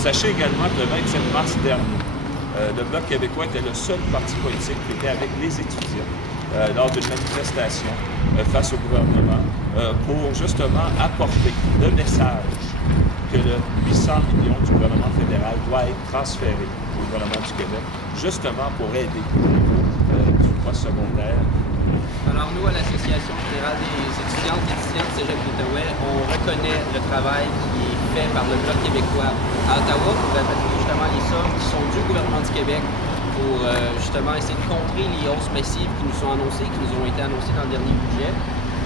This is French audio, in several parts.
Sachez également que le 27 mars dernier, le Bloc québécois était le seul parti politique qui était avec les étudiants lors d'une manifestation face au gouvernement pour justement apporter le message que le 800 millions du gouvernement fédéral doit être transféré au gouvernement du Québec, justement pour aider au niveau du postsecondaire. Alors nous, à l'Association fédérale des étudiantes et étudiants du Cégep d'Outaouais, on reconnaît le travail qui est fait par le Bloc québécois à Ottawa pour répartir justement les sommes qui sont dues au gouvernement du Québec pour justement essayer de contrer les hausses massives qui nous sont annoncées, qui nous ont été annoncées dans le dernier budget.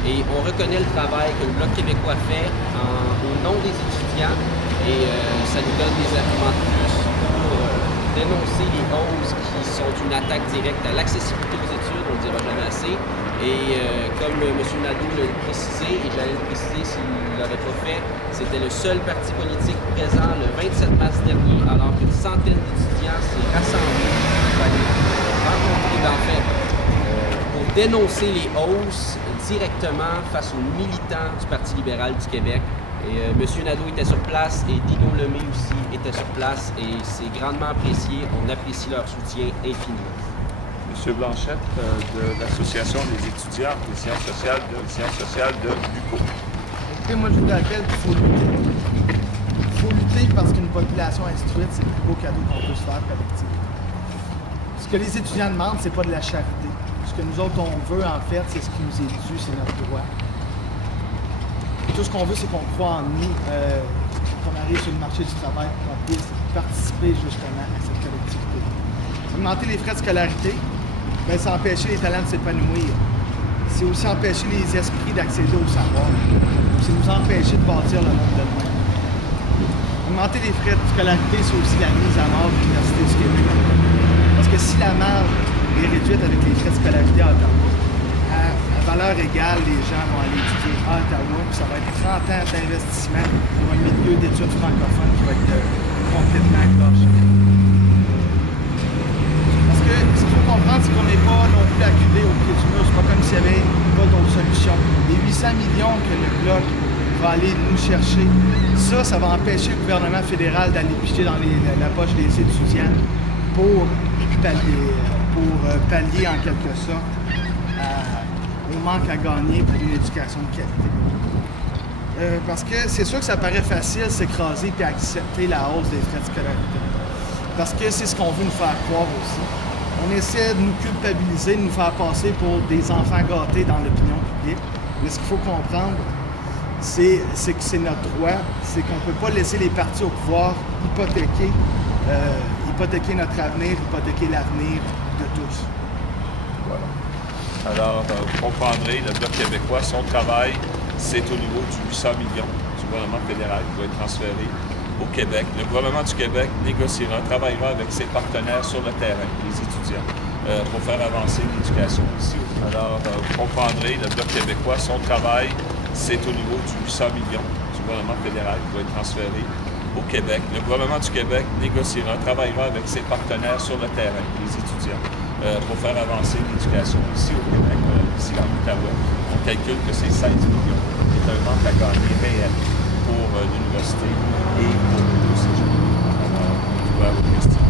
Et on reconnaît le travail que le Bloc québécois fait au nom des étudiants et ça nous donne des arguments de plus pour dénoncer les hausses qui sont une attaque directe à l'accessibilité aux études, on ne le dira jamais assez. Et comme M. Nadeau l'a précisé, et j'allais le préciser s'il ne l'avait pas fait, c'était le seul parti politique présent le 27 mars dernier, alors qu'une centaine d'étudiants s'est rassemblés pour aller rencontrer, en fait, pour dénoncer les hausses directement face aux militants du Parti libéral du Québec. Et M. Nadeau était sur place et Dino Lemay aussi était sur place et c'est grandement apprécié. On apprécie leur soutien infiniment. M. Blanchette de l'Association des étudiants des sciences sociales de l'UQO. Écoutez, moi je vous rappelle qu'il faut lutter. Il faut lutter parce qu'une population instruite, c'est le plus beau cadeau qu'on peut se faire collectivement. Ce que les étudiants demandent, c'est pas de la charité. Ce que nous autres, on veut, en fait, c'est ce qui nous est dû, c'est notre droit. Tout ce qu'on veut, c'est qu'on croit en nous, qu'on arrive sur le marché du travail, qu'on puisse participer justement à cette collectivité. Augmenter les frais de scolarité, bien, c'est empêcher les talents de s'épanouir. C'est aussi empêcher les esprits d'accéder au savoir. C'est nous empêcher de bâtir le monde de demain. Augmenter les frais de scolarité, c'est aussi la mise à mort de l'Université du Québec. Parce que si la marge est réduite avec les frais de scolarité à Ottawa, à valeur égale, les gens vont aller étudier à Ottawa, puis ça va être 30 ans d'investissement pour un milieu d'études francophones qui va être complètement accroché. Parce que ce qu'il faut comprendre, c'est qu'on n'est pas non plus acculé au pied du mur. C'est pas comme s'il y avait pas d'autres solutions. Les 800 millions que le Bloc va aller nous chercher, ça va empêcher le gouvernement fédéral d'aller picher dans la poche des étudiants pour pallier en quelque sorte au manque à gagner pour une éducation de qualité. Parce que c'est sûr que ça paraît facile s'écraser et accepter la hausse des frais de scolarité. Parce que c'est ce qu'on veut nous faire croire aussi. On essaie de nous culpabiliser, de nous faire passer pour des enfants gâtés dans l'opinion publique. Mais ce qu'il faut comprendre, c'est que c'est notre droit, c'est qu'on ne peut pas laisser les partis au pouvoir hypothéquer notre avenir, hypothéquer l'avenir de tous. Voilà. Alors, vous comprendrez, le Bloc québécois, son travail, c'est au niveau du 800 millions du gouvernement fédéral qui doit être transféré au Québec. Le gouvernement du Québec négociera, travaillera avec ses partenaires sur le terrain, les étudiants, pour faire avancer l'éducation ici. Alors, vous comprendrez, le Bloc québécois, son travail, c'est au niveau du 800 millions du gouvernement fédéral qui doit être transféré au Québec. Le gouvernement du Québec négociera, travaillera avec ses partenaires sur le terrain, les étudiants, pour faire avancer l'éducation ici au Québec, ici en Outaouais. On calcule que c'est 16 millions. C'est un manque à gagner réel pour l'université et pour le cégep. Alors, on va vos questions.